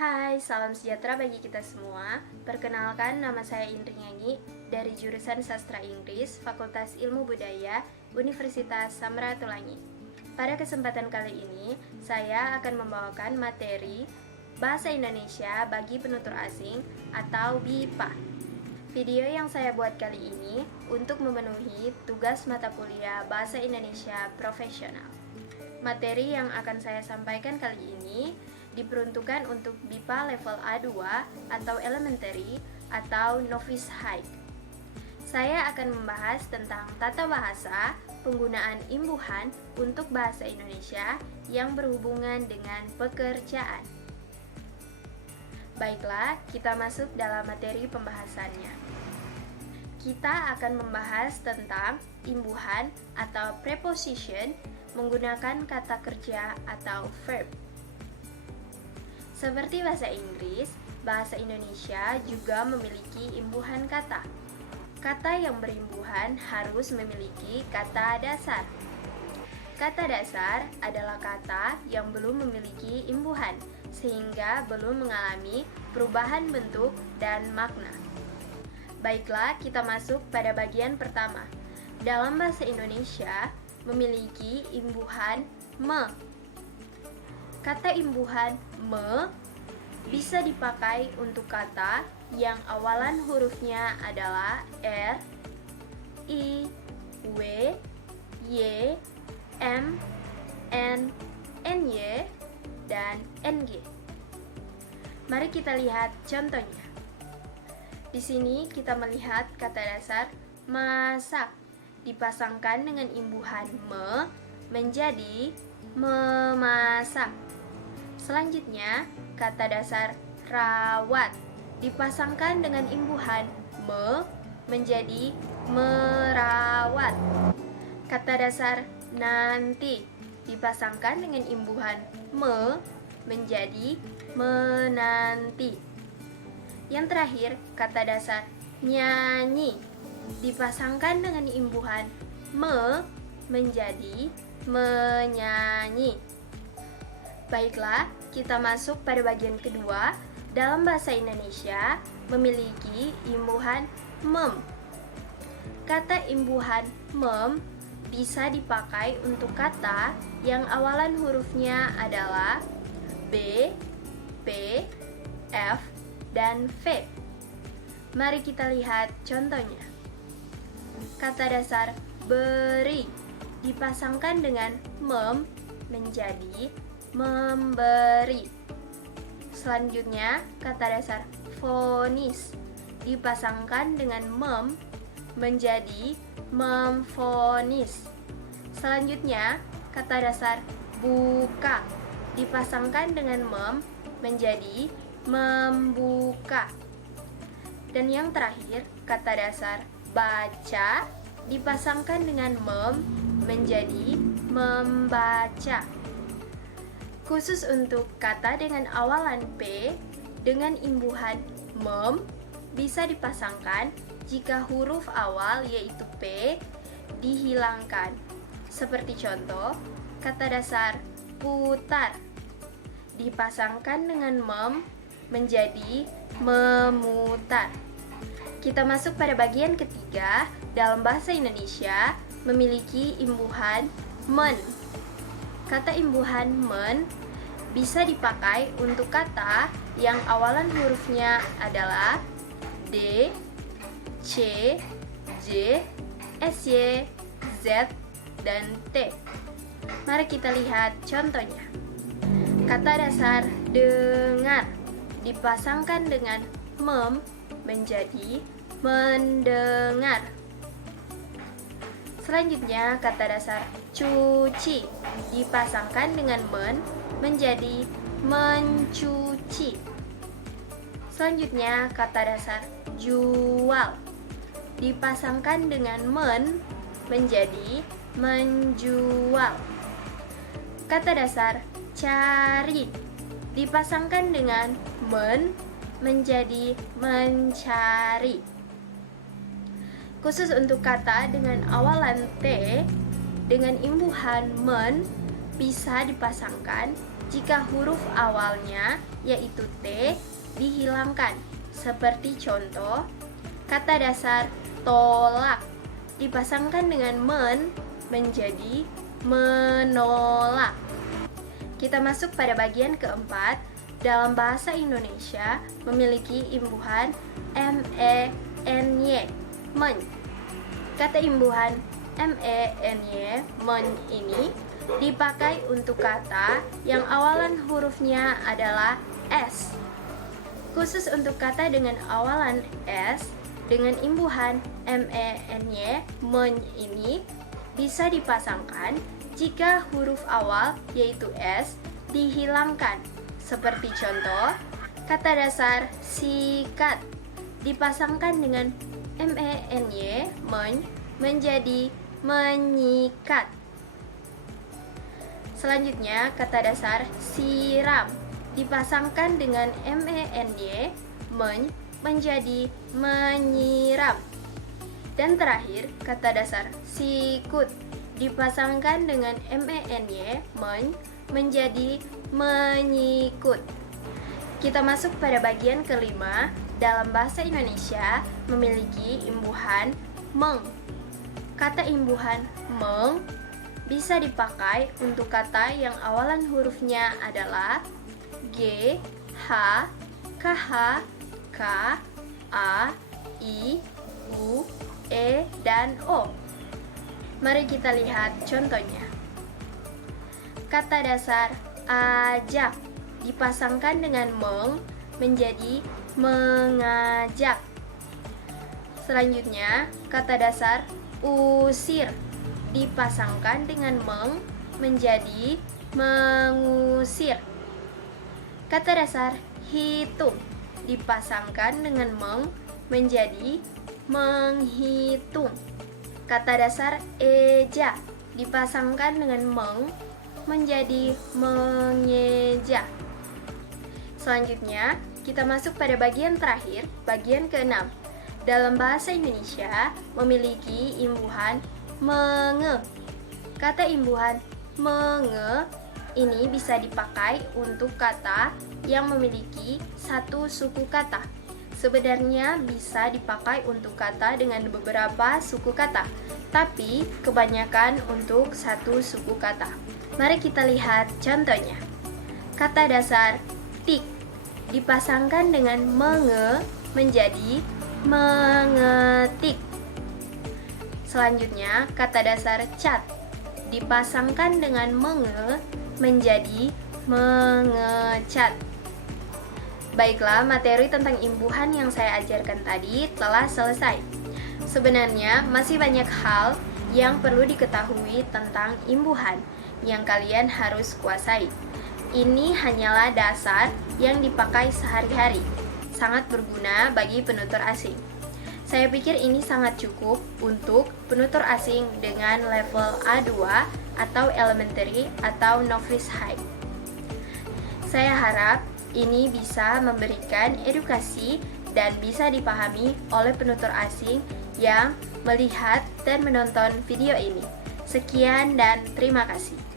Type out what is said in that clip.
Hai, salam sejahtera bagi kita semua. Perkenalkan, nama saya Indri Nyanyi dari jurusan Sastra Inggris, Fakultas Ilmu Budaya, Universitas Samratulangi. Pada kesempatan kali ini, saya akan membawakan materi Bahasa Indonesia bagi Penutur Asing atau BIPA. Video yang saya buat kali ini untuk memenuhi tugas mata kuliah Bahasa Indonesia Profesional. Materi yang akan saya sampaikan kali ini diperuntukkan untuk BIPA level A2 atau Elementary atau Novice High. Saya akan membahas tentang tata bahasa, penggunaan imbuhan untuk bahasa Indonesia yang berhubungan dengan pekerjaan. Baiklah, kita masuk dalam materi pembahasannya. Kita akan membahas tentang imbuhan atau preposition menggunakan kata kerja atau verb. Seperti bahasa Inggris, bahasa Indonesia juga memiliki imbuhan kata. Kata yang berimbuhan harus memiliki kata dasar. Kata dasar adalah kata yang belum memiliki imbuhan, sehingga belum mengalami perubahan bentuk dan makna. Baiklah, kita masuk pada bagian pertama. Dalam bahasa Indonesia memiliki imbuhan me. Kata imbuhan me bisa dipakai untuk kata yang awalan hurufnya adalah R, I, W, Y, M, N, NY, dan NG. Mari kita lihat contohnya. Di sini kita melihat kata dasar masak dipasangkan dengan imbuhan me menjadi memasak. Selanjutnya, kata dasar rawat dipasangkan dengan imbuhan me menjadi merawat. Kata dasar nanti dipasangkan dengan imbuhan me menjadi menanti. Yang terakhir, kata dasar nyanyi dipasangkan dengan imbuhan me menjadi menyanyi. Baiklah, kita masuk pada bagian kedua. Dalam bahasa Indonesia memiliki imbuhan mem. Kata imbuhan mem bisa dipakai untuk kata yang awalan hurufnya adalah B, P, F, dan V. Mari kita lihat contohnya. Kata dasar beri dipasangkan dengan mem menjadi memberi. Selanjutnya, kata dasar vonis dipasangkan dengan mem menjadi memvonis. Selanjutnya, kata dasar buka dipasangkan dengan mem menjadi membuka. Dan yang terakhir, kata dasar baca dipasangkan dengan mem menjadi membaca. Khusus untuk kata dengan awalan P dengan imbuhan mem bisa dipasangkan jika huruf awal yaitu P dihilangkan. Seperti contoh, kata dasar putar dipasangkan dengan mem menjadi memutar. Kita masuk pada bagian ketiga. Dalam bahasa Indonesia memiliki imbuhan men. Kata imbuhan men bisa dipakai untuk kata yang awalan hurufnya adalah D, C, J, SY, Z, dan T. Mari kita lihat contohnya. Kata dasar dengar dipasangkan dengan mem menjadi mendengar. Selanjutnya, kata dasar cuci dipasangkan dengan men menjadi mencuci. Selanjutnya, kata dasar jual dipasangkan dengan men menjadi menjual. Kata dasar cari dipasangkan dengan men menjadi mencari. Khusus untuk kata dengan awalan T dengan imbuhan men bisa dipasangkan jika huruf awalnya yaitu T dihilangkan. Seperti contoh, kata dasar tolak dipasangkan dengan men menjadi menolak. Kita masuk pada bagian keempat. Dalam bahasa Indonesia memiliki imbuhan MENY, men. Kata imbuhan MENY, men ini dipakai untuk kata yang awalan hurufnya adalah S. Khusus untuk kata dengan awalan S dengan imbuhan MENY, men ini bisa dipasangkan jika huruf awal yaitu S dihilangkan. Seperti contoh, kata dasar sikat dipasangkan dengan MENY, men, menjadi menyikat. Selanjutnya, kata dasar siram dipasangkan dengan MENY, men, menjadi menyiram. Dan terakhir, kata dasar sikut dipasangkan dengan MENY, men, menjadi menyikut. Kita masuk pada bagian kelima. Dalam bahasa Indonesia memiliki imbuhan meng. Kata imbuhan meng bisa dipakai untuk kata yang awalan hurufnya adalah G, H, KH, K, A, I, U, E, dan O. Mari kita lihat contohnya. Kata dasar ajak dipasangkan dengan meng menjadi mengajak. Selanjutnya, kata dasar usir dipasangkan dengan meng menjadi mengusir. Kata dasar hitung dipasangkan dengan meng menjadi menghitung. Kata dasar eja dipasangkan dengan meng menjadi mengeja. Selanjutnya, kita masuk pada bagian terakhir, bagian keenam. Dalam bahasa Indonesia memiliki imbuhan menge. Kata imbuhan menge ini bisa dipakai untuk kata yang memiliki satu suku kata. Sebenarnya bisa dipakai untuk kata dengan beberapa suku kata, tapi kebanyakan untuk satu suku kata. Mari kita lihat contohnya. Kata dasar tik dipasangkan dengan menge menjadi mengetik. Selanjutnya, kata dasar cat dipasangkan dengan menge menjadi mengecat. Baiklah, materi tentang imbuhan yang saya ajarkan tadi telah selesai. Sebenarnya masih banyak hal yang perlu diketahui tentang imbuhan yang kalian harus kuasai. Ini hanyalah dasar yang dipakai sehari-hari, sangat berguna bagi penutur asing. Saya pikir ini sangat cukup untuk penutur asing dengan level A2 atau elementary atau novice high. Saya harap ini bisa memberikan edukasi dan bisa dipahami oleh penutur asing yang melihat dan menonton video ini. Sekian dan terima kasih.